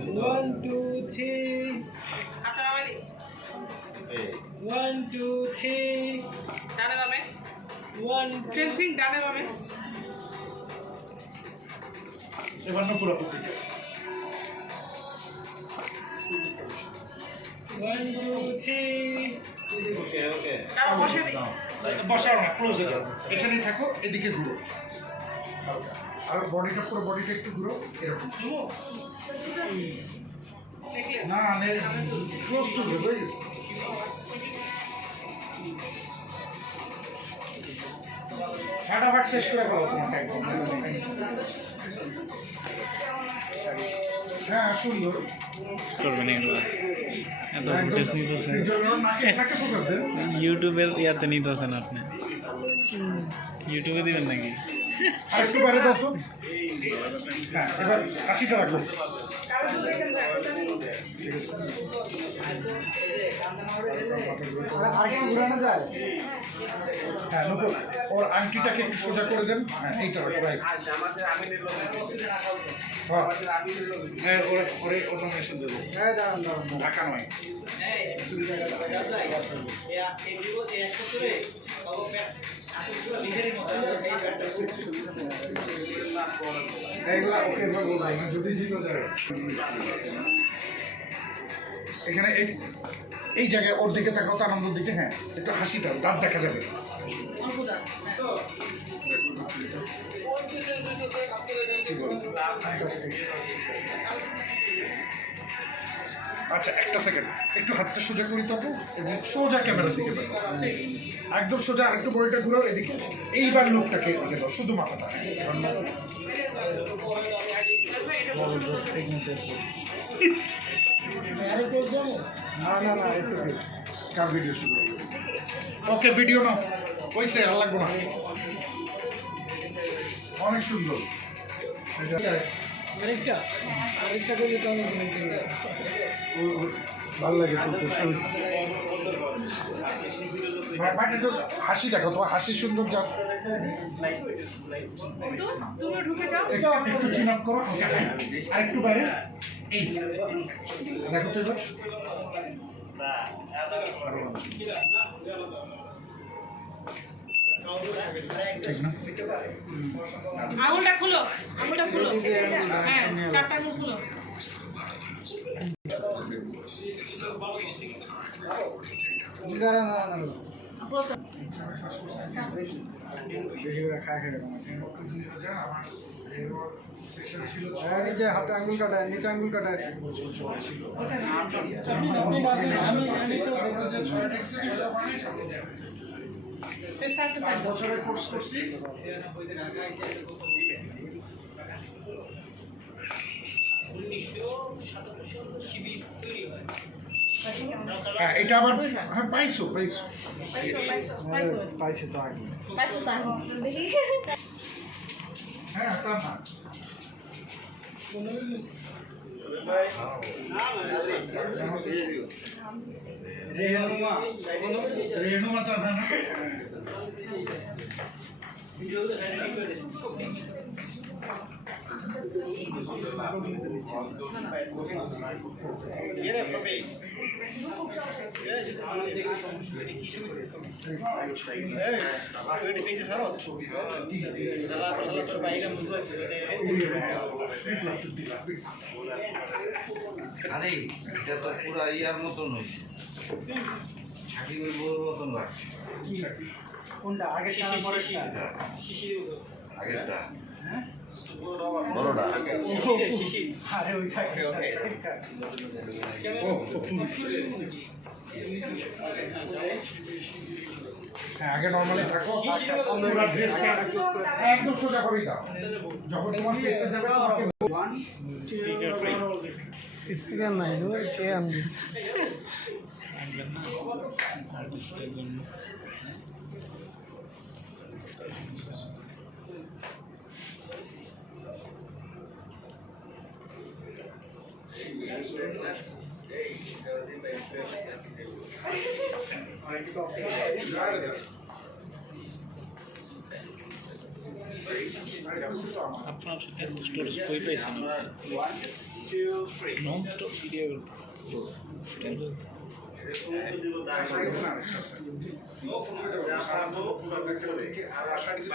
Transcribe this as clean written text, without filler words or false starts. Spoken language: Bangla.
1 2 3 1 2 3 ডানে বামে 1 সেম থিং ডানে বামে এবার না পুরো 1 2 3 ওকে ওকে তাও বসে দিই বসাও না ক্লোজে যাও এখানেই থাকো এদিকে ঘুরো আর বডিটা পুরো বডিটা একটু ঘুরো এরকম দেখলে না ক্লোজ টু ঘুরো ফাটাফাট শেষ করে ফেলো তোমাকে একদম হ্যাঁ সুন্দর করবেন এগুলো এত ফুটেজ নিতেছেন এটাকে ফোকাস দেন ইউটিউবের ইয়াতে নিতেছেন আপনি ইউটিউবে দিবেন নাকি আর একটু বাইরে দাও তো হ্যাঁ এবার 80টা রাখো আরেকটু ঘোরানো যায় হ্যাঁ নকুল ওর আংটিটাকে একটু সোজা করে দেন হ্যাঁ এইটা রাখো রাইট হ্যাঁ ওরে ওরে ওটা মেশিন দেবো হ্যাঁ দাঁড়ান ঢাকা নয় এইগুলা ওকে এবার বলবো না যদি জিতো যায় এখানে এই জায়গায় ওর দিকে তাকাও তার আনন্দের দিকে হ্যাঁ একটু হাসিটা দাঁত দেখা যাবে আচ্ছা একটা সেকেন্ড একটু হাতটা সোজা করি তবু এবং সোজা ক্যামেরার দিকে দেখো একদম সোজা একটু বডিটা ঘুরাও এদিকে এইবার লোকটাকে এদিকে দাও শুধু মাথাটা না একটু কার ভিডিও শুরু ওকে ভিডিও নাও কইছে আর লাগবো না অনেক সুন্দর আরেকটা করলে তো অনেক ভালো লাগে হাসি দেখো তোমার হাসি সুন্দর যা তুমি ঢুকে যাও একটু চিন আপ করো আর একটু বাইরে এই দেখো তো এবার ঠিক না আঙুলটা খুলো হ্যাঁ চারটা আঙুল খুলো নিচে হাতে আঙ্গুল কাটায় নিচে আঙ্গুল কাটায় বছরের কোর্স করছি হ্যাঁ এটা আবার হ্যাঁ পাইছো পাইছো তো আগে হ্যাঁ তা না রেণুমা তো না আরে এটা তো পুরো ইয়ার মতন হয়েছে সাকিবের বউর মতন লাগছে কোনটা আগে আগেরটা বড়টা আরে ওই সাইডে হ্যাঁ আগে নরমালি থাকো পুরো ড্রেস একদম সোজা করেই দাও যখন তোমার ফেসে যাবে তোমাকে স্পিকার নাই আমি আর্টিস্টের জন্য আপনার এত স্টোরেজ কই পাইছেন? 1 2 3 নন স্টপ ভিডিও আর আষাঢ়িতে